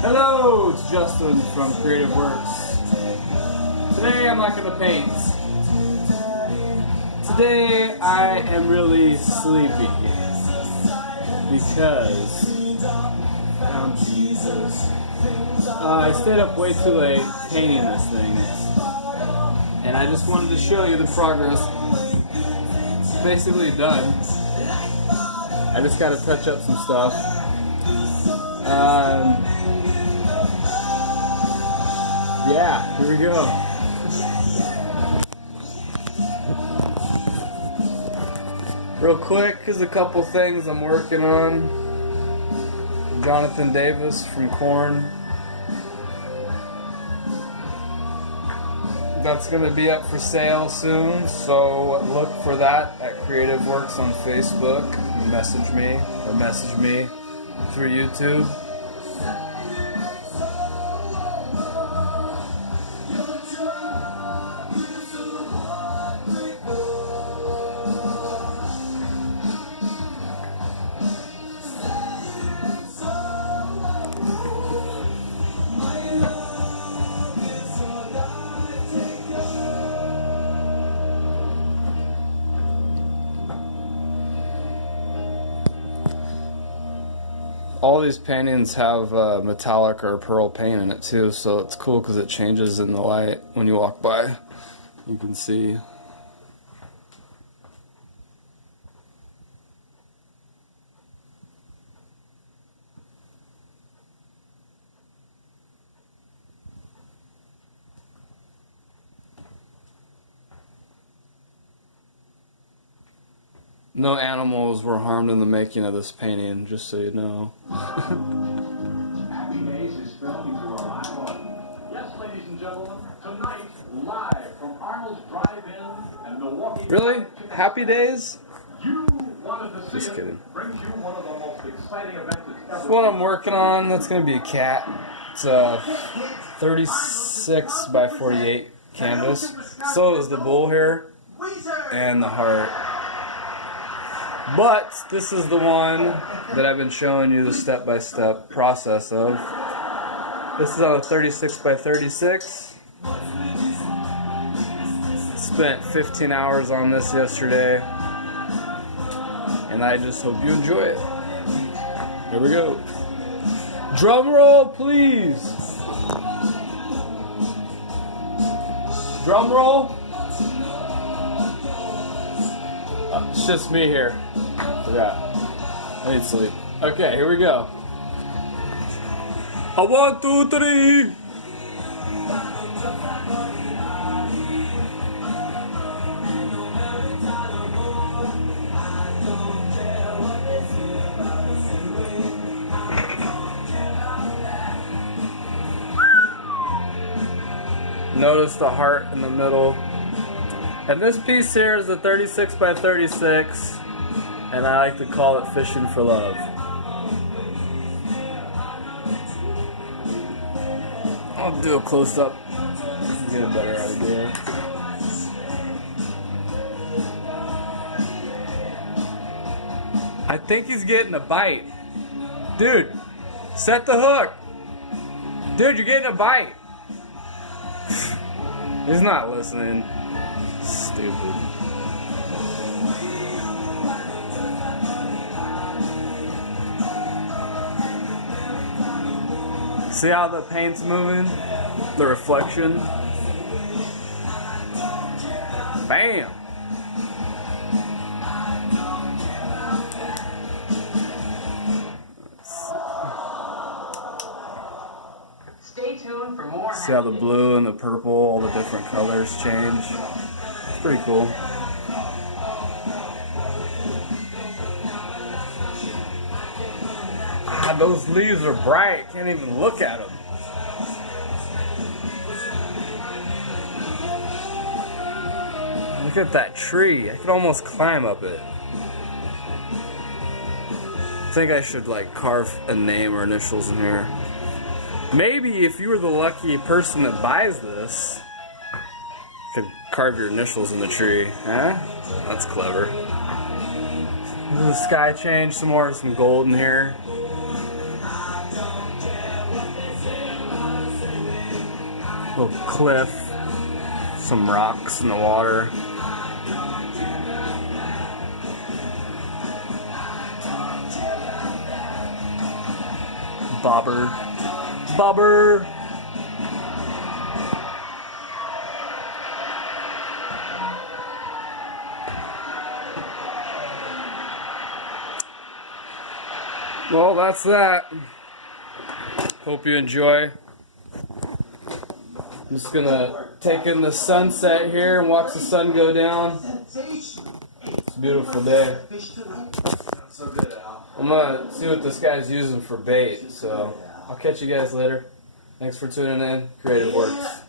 Hello, it's Justin from Creative Works. Today I'm not going to paint. Today I am really sleepy because I stayed up way too late painting this thing, and I just wanted to show you the progress. It's basically done. I just got to touch up some stuff. Yeah, here we go. Real quick, here's a couple things I'm working on. Jonathan Davis from Korn. That's going to be up for sale soon, so look for that at Creative Works on Facebook. Message me through YouTube. All these paintings have metallic or pearl paint in it too, so it's cool because it changes in the light when you walk by. You can see. No animals were harmed in the making of this painting, just so you know. Happy Days is filmed before a live audience. Yes, ladies and gentlemen, tonight, live from Arnold's Drive-In and Milwaukee. Really? Happy Days? You wanted to see Just kidding. it. Brings you one of the most exciting events that's ever. That's what I'm working on. That's going to be a cat. It's a 36 by 48 canvas. So is the bull here and the heart. But this is the one that I've been showing you the step-by-step process of. This is on a 36 by 36. Spent 15 hours on this yesterday, and I just hope you enjoy it. Here we go. Drum roll, please. Drum roll. It's just me here. Forgot. I need sleep. Okay, here we go. 1, 2, 3. Notice the heart in the middle. And this piece here is a 36 by 36, and I like to call it Fishing for Love. I'll do a close-up to get a better idea. I think he's getting a bite. Dude, set the hook. Dude, you're getting a bite. He's not listening. Stupid. See how the paint's moving? The reflection? Bam! Stay tuned for more. See how the blue and the purple, all the different colors change? It's pretty cool. Ah, those leaves are bright. Can't even look at them. Look at that tree. I could almost climb up it. I think I should like carve a name or initials in here. Maybe if you were the lucky person that buys this, you could carve your initials in the tree. Huh? That's clever. The sky change some more, some gold in here. Little cliff, some rocks in the water. Bobber. Bobber! Well, that's that. Hope you enjoy. I'm just gonna take in the sunset here and watch the sun go down. It's a beautiful day. I'm gonna see what this guy's using for bait, so I'll catch you guys later. Thanks for tuning in. Creative Works.